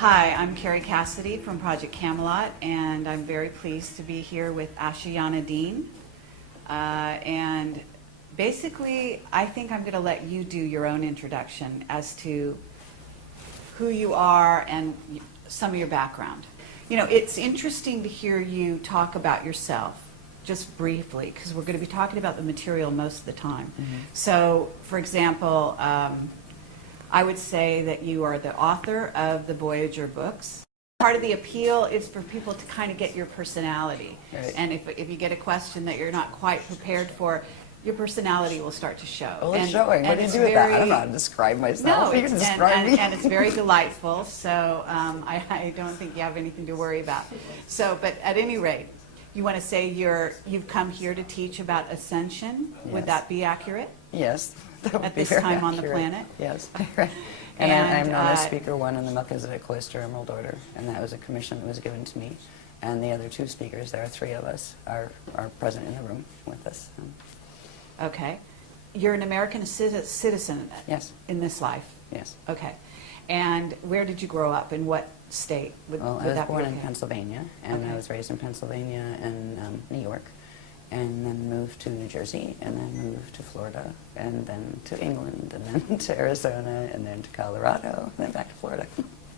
Hi, I'm Carrie Cassidy from Project Camelot, and I'm very pleased to be here with Ashayana Deane. And basically, I think I'm going to let you do your own introduction as to who you are and some of your background. You know, it's interesting to hear you talk about yourself, just briefly, because we're going to be talking about the material most of the time. Mm-hmm. So, for example, I would say that you are the author of the Voyager books. Part of the appeal is for people to kind of get your personality. Right. And if you get a question that you're not quite prepared for, your personality will start to show. Well, it's showing. What do you do with that? I don't know how to describe myself. No, you can describe me. And it's very delightful, so I don't think you have anything to worry about. So, but at any rate, you want to say you've come here to teach about Ascension. Yes. Would that be accurate? Yes. At this time accurate. On the planet? Yes. And I'm known as Speaker 1 in the Melchizedek Cloister Emerald Order, and that was a commission that was given to me. And the other two speakers, there are three of us, are present in the room with us. Okay. You're an American citizen. Yes. In this life? Yes. Okay. And where did you grow up? In what state? Well, I was born in Pennsylvania, and I was raised in Pennsylvania and New York, and then moved to New Jersey, and then moved to Florida, and then to England, and then to Arizona, and then to Colorado, and then back to Florida.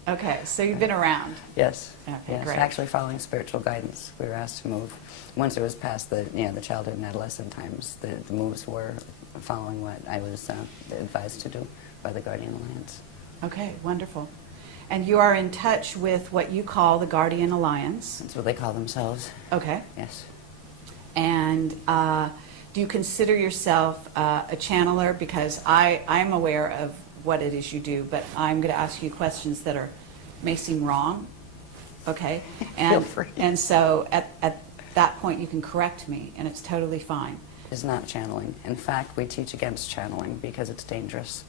Okay, so you've been around. Yes. Okay, yes. Great. Actually, following spiritual guidance, we were asked to move. Once it was past the childhood and adolescent times, the moves were following what I was advised to do by the Guardian Alliance. Okay, wonderful. And you are in touch with what you call the Guardian Alliance. That's what they call themselves. Okay. Yes. And do you consider yourself a channeler? Because I'm aware of what it is you do, but I'm going to ask you questions that may seem wrong. Okay? And, feel free. And so at that point you can correct me, and it's totally fine. It's not channeling. In fact, we teach against channeling because it's dangerous.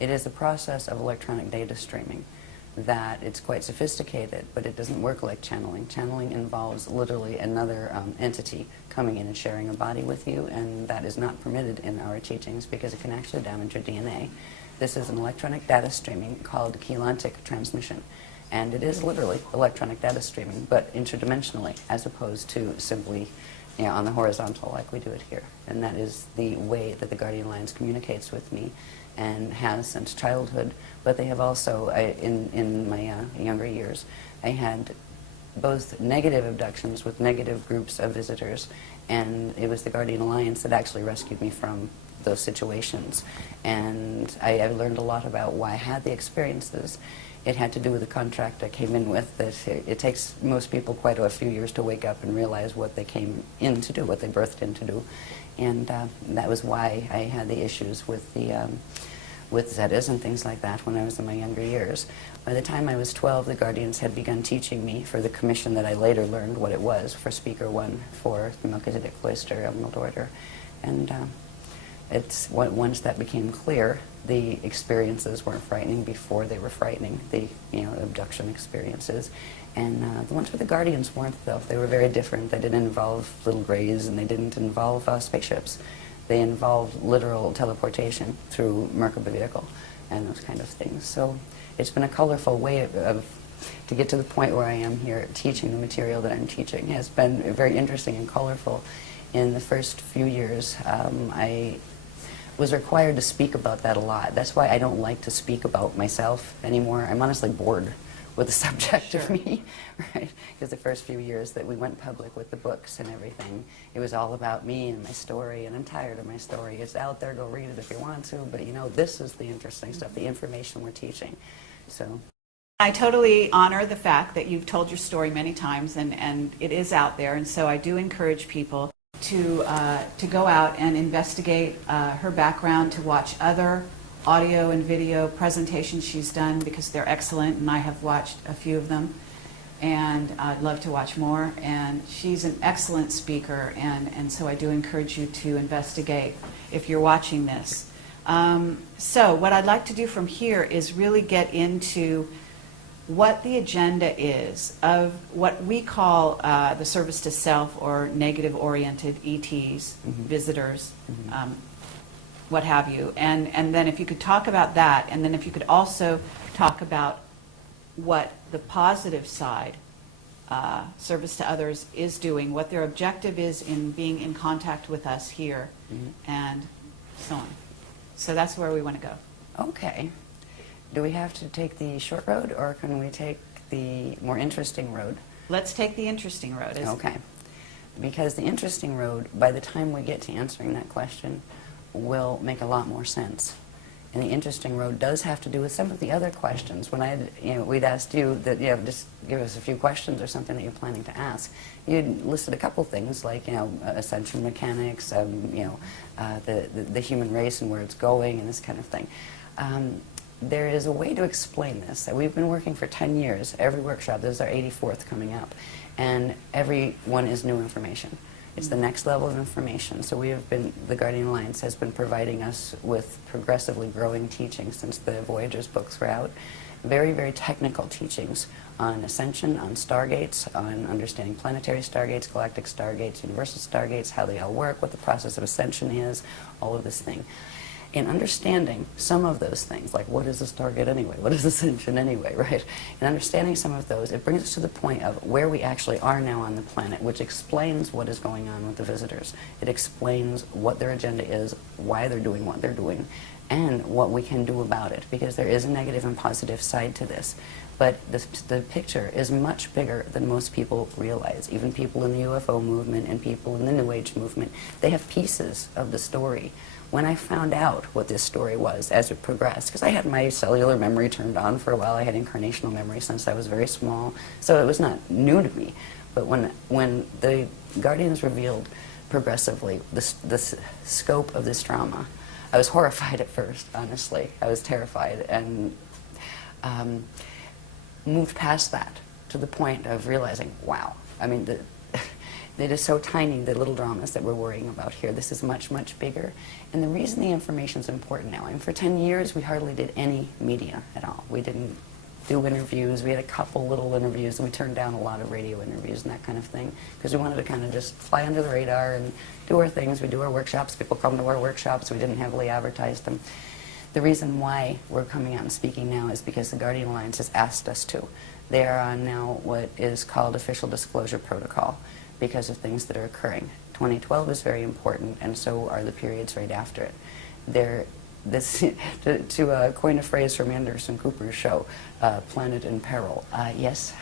It is a process of electronic data streaming that it's quite sophisticated, but it doesn't work like channeling. Channeling involves literally another entity coming in and sharing a body with you, and that is not permitted in our teachings because it can actually damage your DNA. This is an electronic data streaming called chelantic transmission, and it is literally electronic data streaming, but interdimensionally, as opposed to simply on the horizontal like we do it here. And that is the way that the Guardian Alliance communicates with me and has since childhood. But they have also, in my younger years, I had both negative abductions with negative groups of visitors, and it was the Guardian Alliance that actually rescued me from those situations. And I learned a lot about why I had the experiences. It had to do with the contract I came in with, that it takes most people quite a few years to wake up and realize what they came in to do, what they birthed in to do. And that was why I had the issues with the with Zetas and things like that when I was in my younger years. By the time I was 12, the Guardians had begun teaching me for the commission that I later learned what it was, for Speaker 1 for the Melchizedek Cloister Emerald Order. And once that became clear, the experiences weren't frightening before they were frightening, the abduction experiences. And the ones with the Guardians weren't, though. They were very different. They didn't involve little grays, and they didn't involve spaceships. They involved literal teleportation through Merkaba vehicle and those kind of things. So it's been a colorful way to get to the point where I am here teaching the material that I'm teaching. It has been very interesting and colorful. In the first few years, I was required to speak about that a lot. That's why I don't like to speak about myself anymore. I'm honestly bored with the subject of me, right? Because the first few years that we went public with the books and everything, it was all about me and my story, and I'm tired of my story. It's out there, go read it if you want to, but this is the interesting stuff, the information we're teaching. So I totally honor the fact that you've told your story many times, and it is out there, and so I do encourage people to go out and investigate her background, to watch other audio and video presentations she's done, because they're excellent, and I have watched a few of them, and I'd love to watch more. And she's an excellent speaker, and so I do encourage you to investigate if you're watching this. So what I'd like to do from here is really get into what the agenda is of what we, the service to self, or negative-oriented ETs, visitors, what have you. And then if you could talk about that, and then if you could also talk about what the positive side, service to others, is doing, what their objective is in being in contact with us here, and so on. So that's where we want to go. Okay. Do we have to take the short road, or can we take the more interesting road? Let's take the interesting road. Okay. Because the interesting road, by the time we get to answering that question, will make a lot more sense. And the interesting road does have to do with some of the other questions. When we'd asked you that, just give us a few questions or something that you're planning to ask. You'd listed a couple things like, ascension mechanics, the human race and where it's going and this kind of thing. There is a way to explain this. We've been working for 10 years, every workshop. This is our 84th coming up. And every one is new information. It's the next level of information. So the Guardian Alliance has been providing us with progressively growing teachings since the Voyagers books were out. Very, very technical teachings on ascension, on stargates, on understanding planetary stargates, galactic stargates, universal stargates, how they all work, what the process of ascension is, all of this thing. In understanding some of those things, like what is a stargate anyway, what is ascension anyway, right? In understanding some of those, it brings us to the point of where we actually are now on the planet, which explains what is going on with the visitors. It explains what their agenda is, why they're doing what they're doing, and what we can do about it, because there is a negative and positive side to this. But the picture is much bigger than most people realize. Even people in the UFO movement and people in the New Age movement, they have pieces of the story. When I found out what this story was as it progressed, because I had my cellular memory turned on for a while, I had incarnational memory since I was very small, so it was not new to me. But when the Guardians revealed progressively the scope of this drama, I was horrified at first, honestly. I was terrified, and moved past that to the point of realizing, wow, I mean, it is so tiny, the little dramas that we're worrying about here. This is much, much bigger. And the reason the information is important now, and for 10 years we hardly did any media at all. We didn't do interviews. We had a couple little interviews, and we turned down a lot of radio interviews and that kind of thing, because we wanted to kind of just fly under the radar and do our things. We do our workshops. People come to our workshops. We didn't heavily advertise them. The reason why we're coming out and speaking now is because the Guardian Alliance has asked us to. They are on now what is called Official Disclosure Protocol, because of things that are occurring. 2012 is very important, and so are the periods right after it. To coin a phrase from Anderson Cooper's show, planet in peril. Yes,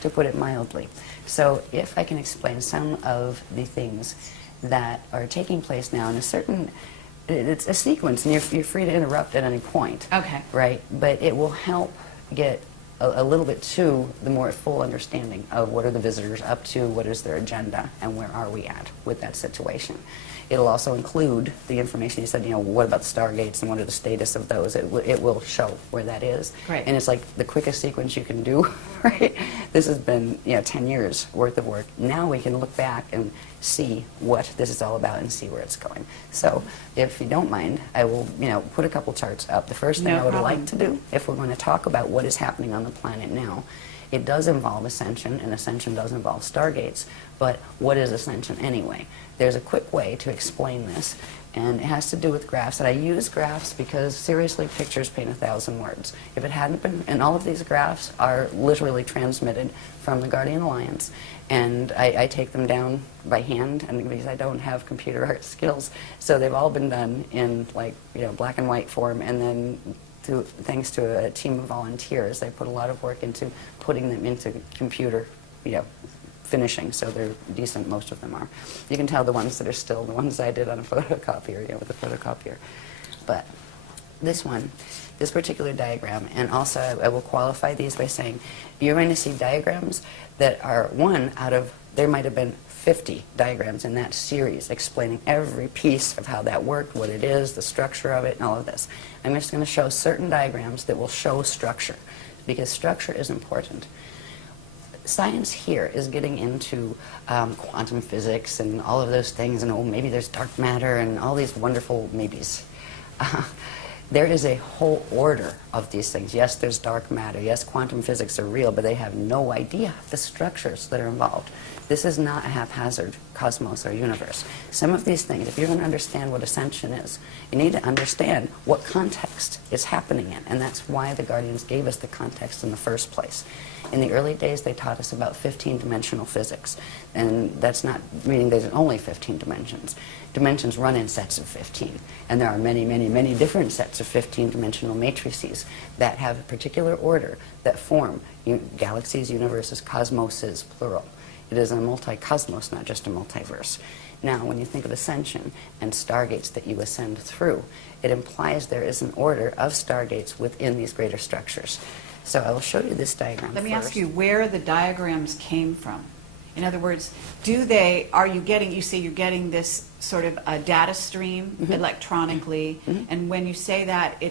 to put it mildly. So if I can explain some of the things that are taking place now in a certain, it's a sequence, and you're free to interrupt at any point. Okay. Right? But it will help get a little bit to the more full understanding of what are the visitors up to, what is their agenda, and where are we at with that situation. It'll also include the information you said, what about the stargates and what are the status of those? It will show where that is. Great. And it's like the quickest sequence you can do, right? This has been 10 years worth of work. Now we can look back and see what this is all about and see where it's going. So if you don't mind, I will put a couple charts up. The first thing I would like to do, if we're going to talk about what is happening on the planet now, it does involve ascension, and ascension does involve stargates, but what is ascension anyway? There's a quick way to explain this, and it has to do with graphs. And I use graphs because, seriously, pictures paint 1,000 words. If it hadn't been, and all of these graphs are literally transmitted from the Guardian Alliance, and I take them down by hand, and because I don't have computer art skills, so they've all been done in black and white form, and then thanks to a team of volunteers, they put a lot of work into putting them into computer, finishing, so they're decent, most of them are. You can tell the ones that are still the ones I did on a photocopier, with a photocopier. But this particular diagram, and also I will qualify these by saying, you're going to see diagrams that are there might have been 50 diagrams in that series explaining every piece of how that worked, what it is, the structure of it, and all of this. I'm just going to show certain diagrams that will show structure, because structure is important. Science here is getting into quantum physics and all of those things, and maybe there's dark matter and all these wonderful maybes. There is a whole order of these things. Yes, there's dark matter. Yes, quantum physics are real, but they have no idea the structures that are involved. This is not a haphazard cosmos or universe. Some of these things, if you're going to understand what ascension is, you need to understand what context it's happening in. And that's why the Guardians gave us the context in the first place. In the early days, they taught us about 15-dimensional physics. And that's not meaning there's only 15 dimensions. Dimensions run in sets of 15. And there are many, many, many different sets of 15-dimensional matrices that have a particular order that form galaxies, universes, cosmoses, plural. It is a multi-cosmos, not just a multiverse. Now, when you think of ascension and stargates that you ascend through, it implies there is an order of stargates within these greater structures. So I will show you this diagram Let me first. ask you where the diagrams came from. In other words, are you getting, you say you're getting this sort of a data stream electronically, and when you say that,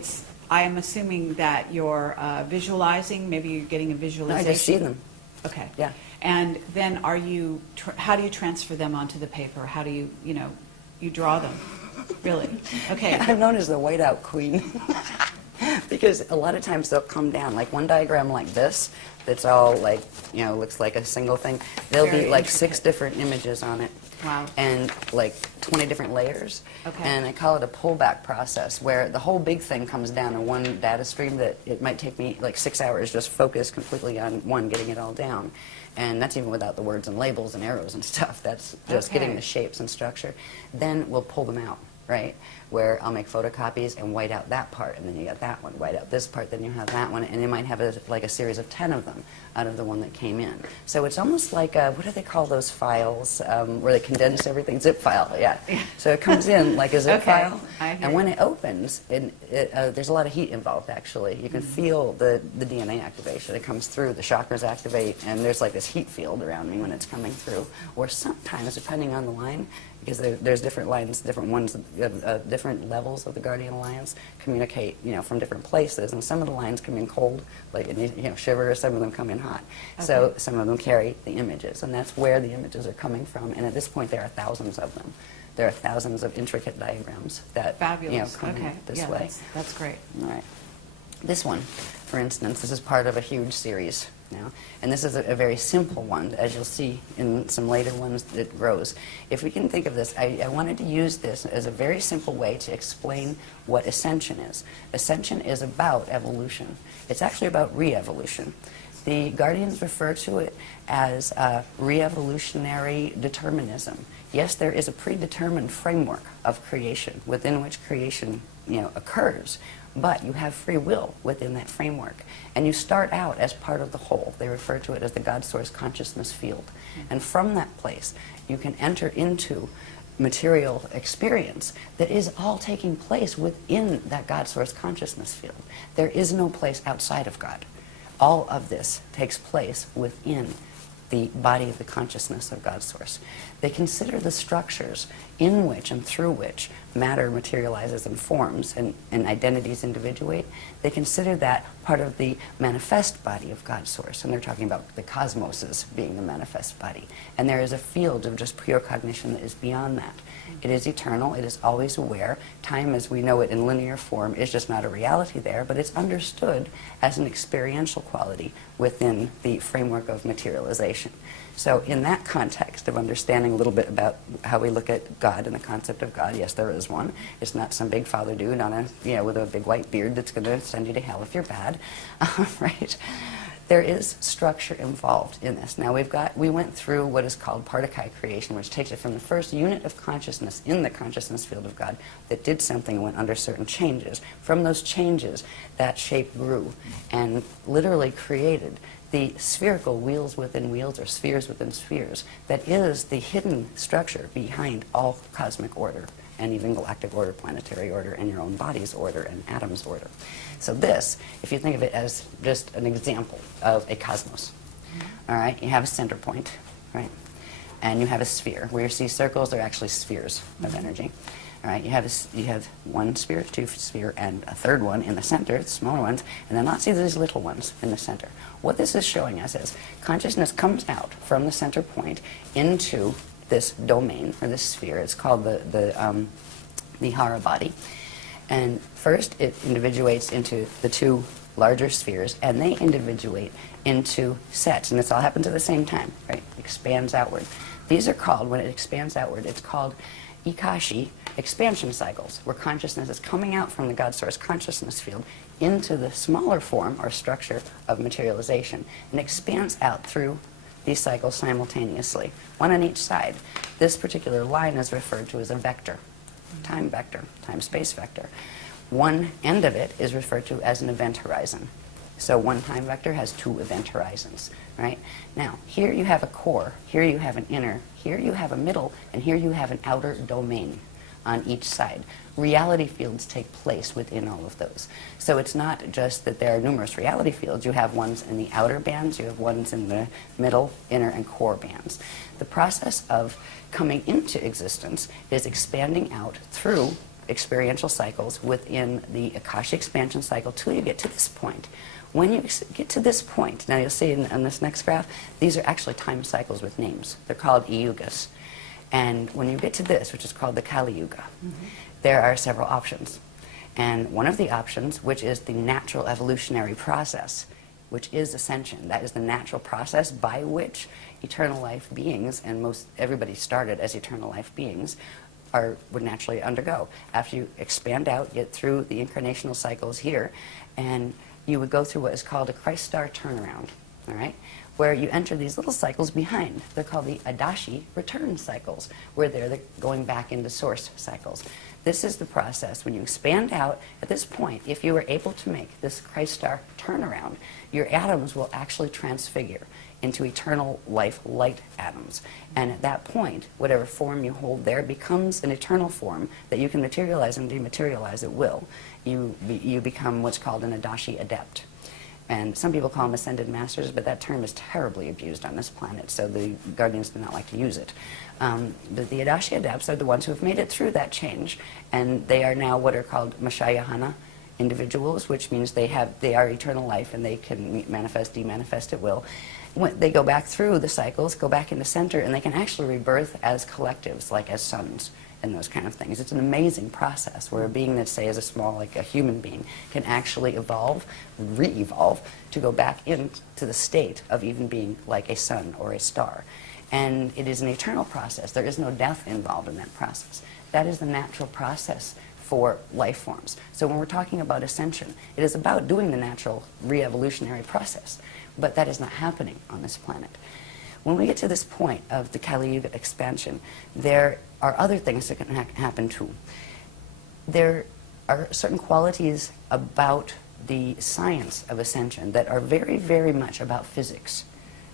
I am assuming that you're visualizing, maybe you're getting a No, visualization. I just see them. Okay. Yeah. And then how do you transfer them onto the paper? How do you draw them? Really? Okay. I'm known as the whiteout queen. Because a lot of times they'll come down, like one diagram like this, that's all like, looks like a single thing. There'll Very be like intricate. 6 different images on it. Wow. And like 20 different layers. Okay. And I call it a pullback process, where the whole big thing comes down in one data stream that it might take me like 6 hours just focus completely on one, getting it all down. And that's even without the words and labels and arrows and stuff. That's just getting Okay. the shapes and structure. Then we'll pull them out, right? Where I'll make photocopies and white out that part, and then you got that one, white out this part, then you have that one, and you might have like a series of 10 of them out of the one that came in. So it's almost like what do they call those files where they condense everything? Zip file, yeah. So it comes in like a zip Okay, file, I hear and when you. it opens, there's a lot of heat involved actually. You can feel the DNA activation. It comes through, the chakras activate, and there's like this heat field around me when it's coming through. Or sometimes, depending on the line, because there's different lines, different ones, different levels of the Guardian Alliance communicate, from different places, and some of the lines come in cold, like shiver, some of them come in hot. Okay. So some of them carry the images, and that's where the images are coming from. And at this point, there are thousands of them. There are thousands of intricate diagrams that Fabulous. come Okay. in this Yeah, way. that's great. All right. This one, for instance, this is part of a huge series now, and this is a very simple one. As you'll see in some later ones, it grows. If we can think of this, I wanted to use this as a very simple way to explain what ascension is. Ascension is about evolution. It's actually about re-evolution. The Guardians refer to it as re-evolutionary determinism. Yes, there is a predetermined framework of creation within which creation occurs, but you have free will within that framework. And you start out as part of the whole. They refer to it as the God Source consciousness field. And from that place, you can enter into material experience that is all taking place within that God Source consciousness field. There is no place outside of God. All of this takes place within the body of the consciousness of God Source. They consider the structures in which and through which matter materializes and forms and identities individuate. They consider that part of the manifest body of God Source, and they're talking about the cosmoses being the manifest body. And there is a field of just pure cognition that is beyond that. It is eternal, it is always aware. Time as we know it in linear form is just not a reality there, but it's understood as an experiential quality within the framework of materialization. So in that context of understanding a little bit about how we look at God and the concept of God, yes, there is one. It's not some big father dude on with a big white beard that's going to send you to hell if you're bad, right? There is structure involved in this. Now we went through what is called Partakai creation, which takes it from the first unit of consciousness in the consciousness field of God that did something and went under certain changes. From those changes, that shape grew and literally created the spherical wheels within wheels, or spheres within spheres, that is the hidden structure behind all cosmic order, and even galactic order, planetary order, and your own body's order, and atoms' order. So this, if you think of it as just an example of a cosmos, all right, you have a center point, right, and you have a sphere. Where you see circles, they're actually spheres of energy. All right, you have one sphere, two sphere, and a third one in the center, the smaller ones, and then lots of these little ones in the center. What this is showing us is consciousness comes out from the center point into this domain, or this sphere. It's called the Hara body. And first, it individuates into the two larger spheres, and they individuate into sets. And this all happens at the same time, right? Expands outward. These are called, when it expands outward, it's called Ikashi expansion cycles, where consciousness is coming out from the God Source consciousness field into the smaller form or structure of materialization and expands out through these cycles simultaneously, one on each side. This particular line is referred to as a vector, time-space vector. One end of it is referred to as an event horizon. So one time vector has two event horizons, right? Now, here you have a core, here you have an inner, here you have a middle, and here you have an outer domain on each side. Reality fields take place within all of those. So it's not just that there are numerous reality fields. You have ones in the outer bands, you have ones in the middle, inner, and core bands. The process of coming into existence is expanding out through experiential cycles within the Akashic expansion cycle till you get to this point. When you get to this point, now you'll see in this next graph, these are actually time cycles with names. They're called yugas. And when you get to this, which is called the Kali Yuga, there are several options. And one of the options, which is the natural evolutionary process, which is ascension. That is the natural process by which eternal life beings, and most everybody started as eternal life beings, would naturally undergo. After you expand out, get through the incarnational cycles here, and you would go through what is called a Christ star turnaround, all right? Where you enter these little cycles behind. They're called the Adashi return cycles, where they're going back into source cycles. This is the process. When you expand out, at this point, if you were able to make this Christ star turnaround, your atoms will actually transfigure into eternal life light atoms. And at that point, whatever form you hold there becomes an eternal form that you can materialize and dematerialize at will. You become what's called an Adashi adept. And some people call them ascended masters, but that term is terribly abused on this planet, so the Guardians do not like to use it. But the Adashi adepts are the ones who have made it through that change, and they are now what are called Ashayana individuals, which means they are eternal life and they can manifest, demanifest at will. When they go back through the cycles, go back into center, and they can actually rebirth as collectives, like as suns and those kind of things. It's an amazing process where a being that, say, is a small, like a human being, can actually evolve, re-evolve, to go back into the state of even being like a sun or a star. And it is an eternal process. There is no death involved in that process. That is the natural process for life forms. So when we're talking about ascension, it is about doing the natural re-evolutionary process. But that is not happening on this planet. When we get to this point of the Kali Yuga expansion, there are other things that can happen too. There are certain qualities about the science of ascension that are very, very much about physics.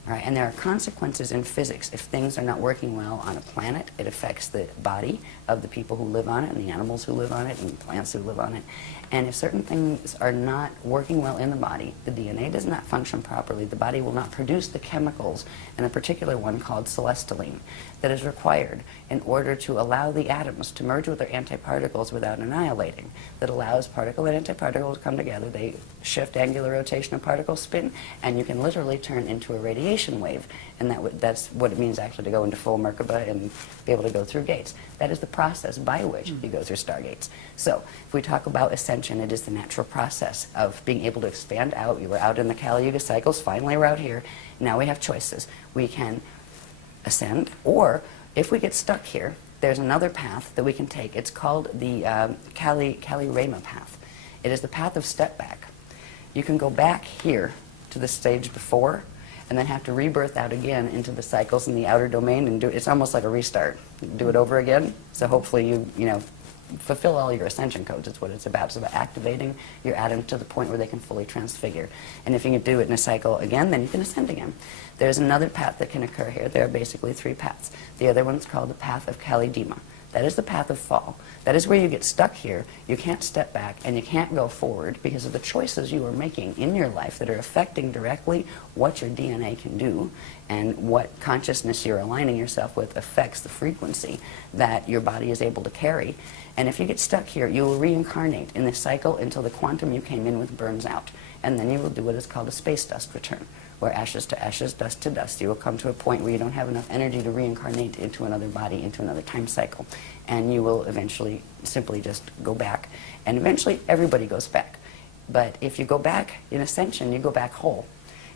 All right? And there are consequences in physics. If things are not working well on a planet, it affects the body of the people who live on it, and the animals who live on it, and the plants who live on it. And if certain things are not working well in the body, the DNA does not function properly, the body will not produce the chemicals, and a particular one called celestaline that is required in order to allow the atoms to merge with their antiparticles without annihilating. That allows particle and antiparticle to come together. They shift angular rotation of particle spin, and you can literally turn into a radiation wave. And that's what it means actually to go into full Merkaba and be able to go through gates. That is the process by which you go through stargates. So if we talk about ascension, it is the natural process of being able to expand out. You were out in the Kali Yuga cycles, finally we're out here. Now we have choices. We can ascend, or if we get stuck here, there's another path that we can take. It's called the Kali Rama path. It is the path of step back. You can go back here to the stage before, and then have to rebirth out again into the cycles in the outer domain and it's almost like a restart. Do it over again. So hopefully you fulfill all your ascension codes. It's what it's about. It's about activating your atoms to the point where they can fully transfigure. And if you can do it in a cycle again, then you can ascend again. There's another path that can occur here. There are basically three paths. The other one's called the path of Kali Dima. That is the path of fall. That is where you get stuck here. You can't step back and you can't go forward because of the choices you are making in your life that are affecting directly what your DNA can do, and what consciousness you're aligning yourself with affects the frequency that your body is able to carry. And if you get stuck here, you will reincarnate in this cycle until the quantum you came in with burns out. And then you will do what is called a space dust return, where ashes to ashes, dust to dust. You will come to a point where you don't have enough energy to reincarnate into another body, into another time cycle. And you will eventually simply just go back. And eventually everybody goes back. But if you go back in ascension, you go back whole.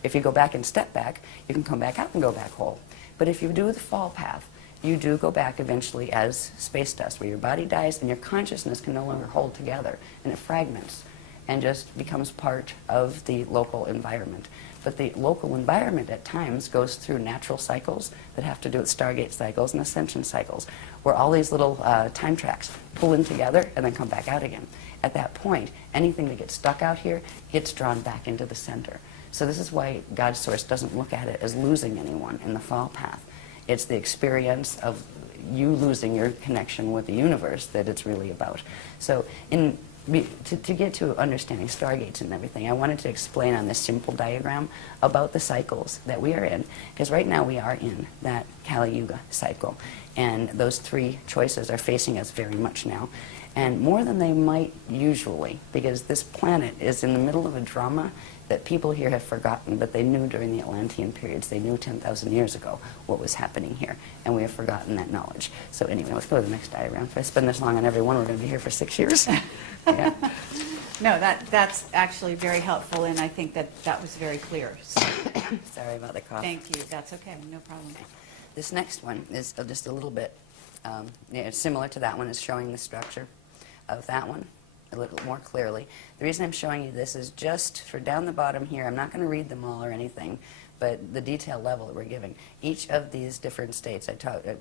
If you go back and step back, you can come back out and go back whole. But if you do the fall path, you do go back eventually as space dust, where your body dies and your consciousness can no longer hold together, and it fragments and just becomes part of the local environment. But the local environment at times goes through natural cycles that have to do with Stargate cycles and ascension cycles, where all these little time tracks pull in together and then come back out again. At that point, anything that gets stuck out here gets drawn back into the center. So this is why God's Source doesn't look at it as losing anyone in the fall path. It's the experience of you losing your connection with the universe that it's really about. So to get to understanding Stargates and everything, I wanted to explain on this simple diagram about the cycles that we are in. Because right now we are in that Kali Yuga cycle. And those three choices are facing us very much now. And more than they might usually, because this planet is in the middle of a drama that people here have forgotten, but they knew during the Atlantean periods. They knew 10,000 years ago what was happening here, and we have forgotten that knowledge. So anyway, let's go to the next diagram. If I spend this long on every one, we're going to be here for 6 years. Yeah. No, that's actually very helpful, and I think that was very clear. So, Sorry about the cough. thank you. That's okay. No problem. This next one is just a little bit similar to that one. Is showing the structure of that one a little more clearly. The reason I'm showing you this is just for down the bottom here. I'm not going to read them all or anything, but the detail level that we're giving. Each of these different states,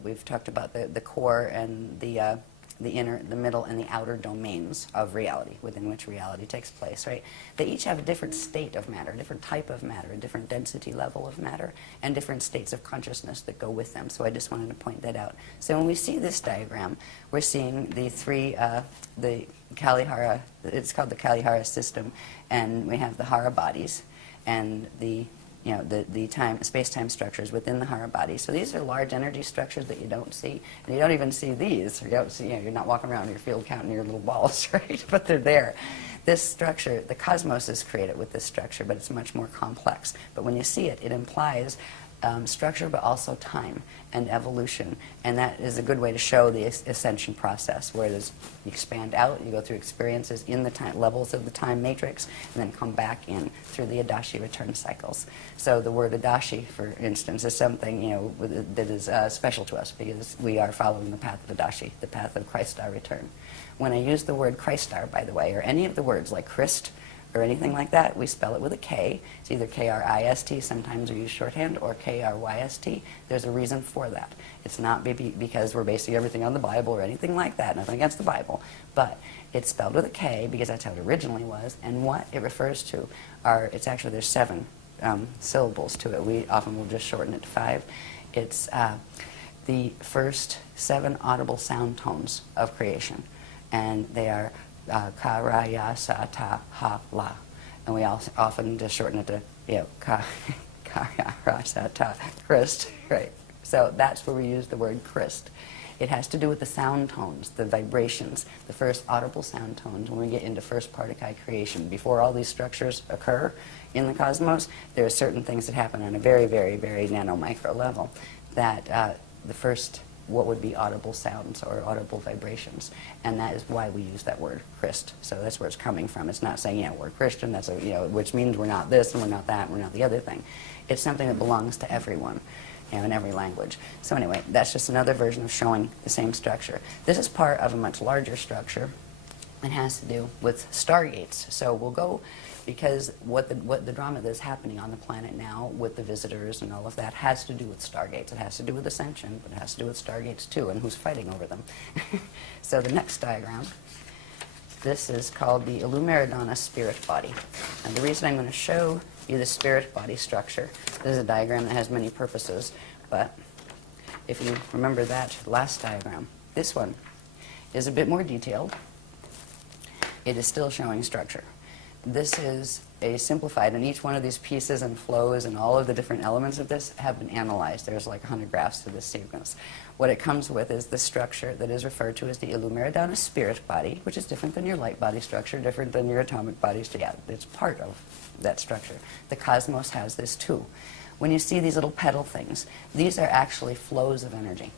we've talked about the core and the inner, the middle, and the outer domains of reality, within which reality takes place, right? They each have a different state of matter, a different type of matter, a different density level of matter, and different states of consciousness that go with them. So I just wanted to point that out. So when we see this diagram, we're seeing the three, the Kalihara, it's called the Kalihara system, and we have the Hara bodies, and the space-time structures within the Hara body. So these are large energy structures that you don't see, and you don't even see these. You don't see, you're not walking around in your field counting your little balls, right? But they're there. This structure, the cosmos is created with this structure, but it's much more complex. But when you see it, it implies structure, but also time and evolution. And that is a good way to show the ascension process, where it is you expand out, you go through experiences in the time levels of the time matrix, and then come back in through the Adashi return cycles. So the word Adashi, for instance, is something that is special to us, because we are following the path of Adashi, the path of Christ-star return. When I use the word Christ-star, by the way, or any of the words like Christ, or anything like that, we spell it with a K. It's either K-R-I-S-T, sometimes we use shorthand, or K-R-Y-S-T. There's a reason for that. It's not because we're basing everything on the Bible or anything like that, nothing against the Bible, but it's spelled with a K because that's how it originally was, and what it refers to there's 7 syllables to it. We often will just shorten it to 5. It's the first 7 audible sound tones of creation, and they are ka, ra, ya, sa, ta, ha, la. And we also often just shorten it to, ka, ya, ra, sa, ta, Christ, right? So that's where we use the word Christ. It has to do with the sound tones, the vibrations, the first audible sound tones when we get into first particle creation. Before all these structures occur in the cosmos, there are certain things that happen on a very, very, very nano-micro level that the first what would be audible sounds or audible vibrations, and that is why we use that word Christ. So that's where it's coming from. It's not saying, we're Christian, that's which means we're not this and we're not that and we're not the other thing. It's something that belongs to everyone, in every language. So anyway, that's just another version of showing the same structure. This is part of a much larger structure and has to do with stargates. So we'll go, because what the drama that's happening on the planet now with the visitors and all of that has to do with stargates. It has to do with ascension, but it has to do with stargates too, and who's fighting over them. So the next diagram, this is called the Illumeridana spirit body. And the reason I'm going to show you the spirit body structure, this is a diagram that has many purposes, but if you remember that last diagram, this one is a bit more detailed. It is still showing structure. this is a simplified, and each one of these pieces and flows and all of the different elements of this have been analyzed. There's like 100 graphs to this sequence. What it comes with is the structure that is referred to as the Ilumeridana spirit body, which is different than your light body structure, different than your atomic body. So yeah, it's part of that structure. The cosmos has this too. When you see these little petal things, these are actually flows of energy.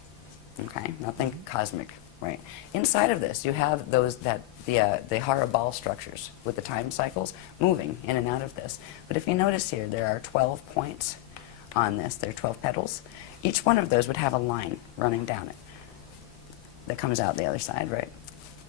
Okay, nothing cosmic, right? Inside of this, you have those the Hara ball structures with the time cycles moving in and out of this. But if you notice here, there are 12 points on this. There are 12 petals. Each one of those would have a line running down it that comes out the other side, right?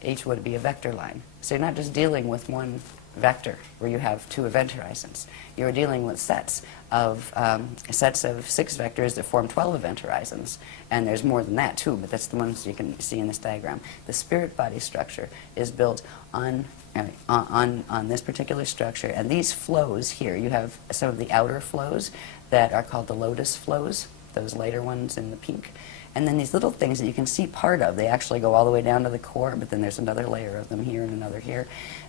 Each would be a vector line. So you're not just dealing with one vector where you have two event horizons. You're dealing with sets of 6 vectors that form 12 event horizons. And there's more than that too, but that's the ones you can see in this diagram. The spirit body structure is built on this particular structure. And these flows here, you have some of the outer flows that are called the lotus flows, those later ones in the pink. And then these little things that you can see part of, they actually go all the way down to the core, but then there's another layer of them here and another here.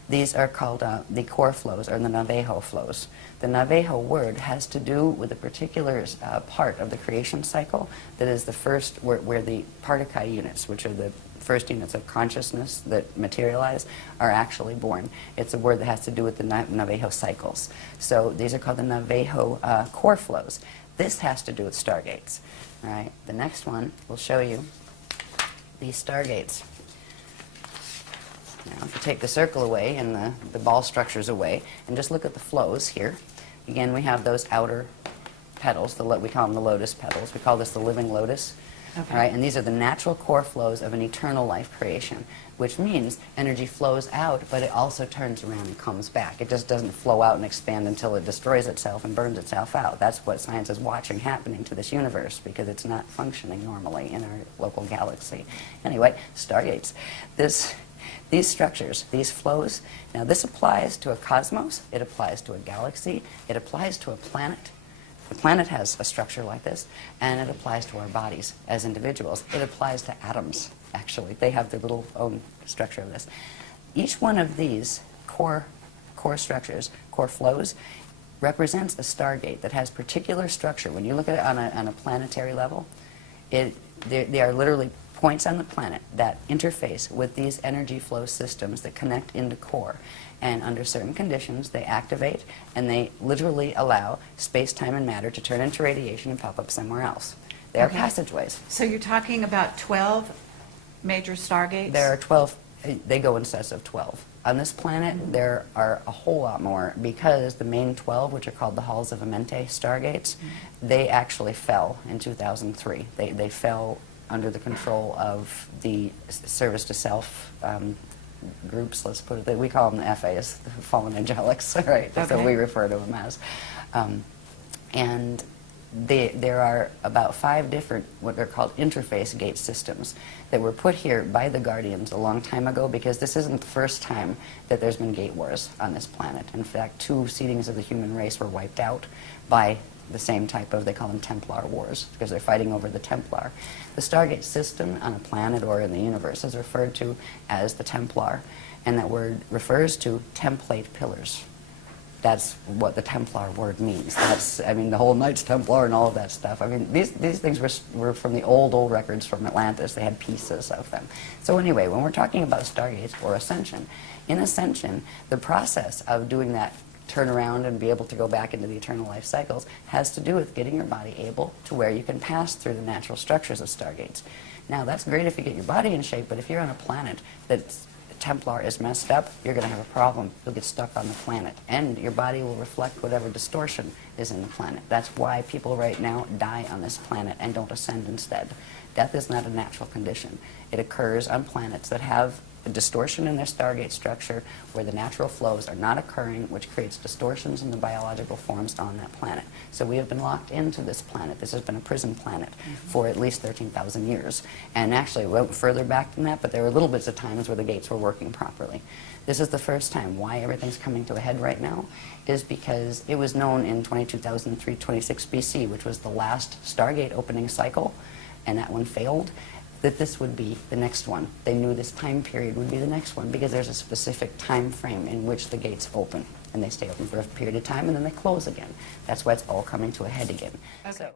These are called the core flows, or the Navajo flows. The Navajo word has to do with a particular part of the creation cycle that is the first, where the Partakai units, which are the first units of consciousness that materialize, are actually born. It's a word that has to do with the Navajo cycles. So these are called the Navajo core flows. This has to do with stargates. All right, the next one will show you these stargates. Now, if you take the circle away and the ball structures away, and just look at the flows here, again, we have those outer petals, we call them the lotus petals. We call this the living lotus. Okay. All right, and these are the natural core flows of an eternal life creation, which means energy flows out, but it also turns around and comes back. It just doesn't flow out and expand until it destroys itself and burns itself out. That's what science is watching happening to this universe, because it's not functioning normally in our local galaxy. Anyway, stargates. These structures, these flows, now this applies to a cosmos, it applies to a galaxy, it applies to a planet. The planet has a structure like this, and it applies to our bodies as individuals. It applies to atoms, actually. They have their little own structure of this. Each one of these core structures, core flows, represents a stargate that has particular structure. When you look at it on a planetary level, they are literally points on the planet that interface with these energy flow systems that connect into core. And under certain conditions, they activate, and they literally allow space, time, and matter to turn into radiation and pop up somewhere else. They are passageways. So you're talking about 12 major stargates? There are 12. They go in sets of 12. On this planet, there are a whole lot more, because the main 12, which are called the Halls of Amente stargates, they actually fell in 2003. They fell under the control of the service to self groups, let's put it, we call them the FAs, the fallen angelics, right? That's what we refer to them as. And there are about 5 different, what are called interface gate systems, that were put here by the Guardians a long time ago, because this isn't the first time that there's been gate wars on this planet. In fact, 2 seedings of the human race were wiped out by the same type of, they call them Templar wars, because they're fighting over the Templar. The Stargate system on a planet or in the universe is referred to as the Templar, and that word refers to template pillars. That's what the Templar word means. That's, I mean, the whole Knights Templar and all of that stuff. I mean, these things were from the old records from Atlantis. They had pieces of them. So anyway, when we're talking about Stargates or Ascension, in Ascension, the process of doing that turn around and be able to go back into the eternal life cycles has to do with getting your body able to where you can pass through the natural structures of stargates. Now, that's great if you get your body in shape, but if you're on a planet that's Templar is messed up, you're going to have a problem. You'll get stuck on the planet, and your body will reflect whatever distortion is in the planet. That's why people right now die on this planet and don't ascend instead. Death is not a natural condition. It occurs on planets that have a distortion in their stargate structure where the natural flows are not occurring, which creates distortions in the biological forms on that planet. So we have been locked into this planet. This has been a prison planet for at least 13,000 years. And actually, we went further back than that, but there were little bits of times where the gates were working properly. This is the first time. Why everything's coming to a head right now is because it was known in 22,326 BC, which was the last stargate opening cycle, and that one failed. that this would be the next one. They knew this time period would be the next one because there's a specific time frame in which the gates open, and they stay open for a period of time and then they close again. That's why it's all coming to a head again. Okay. So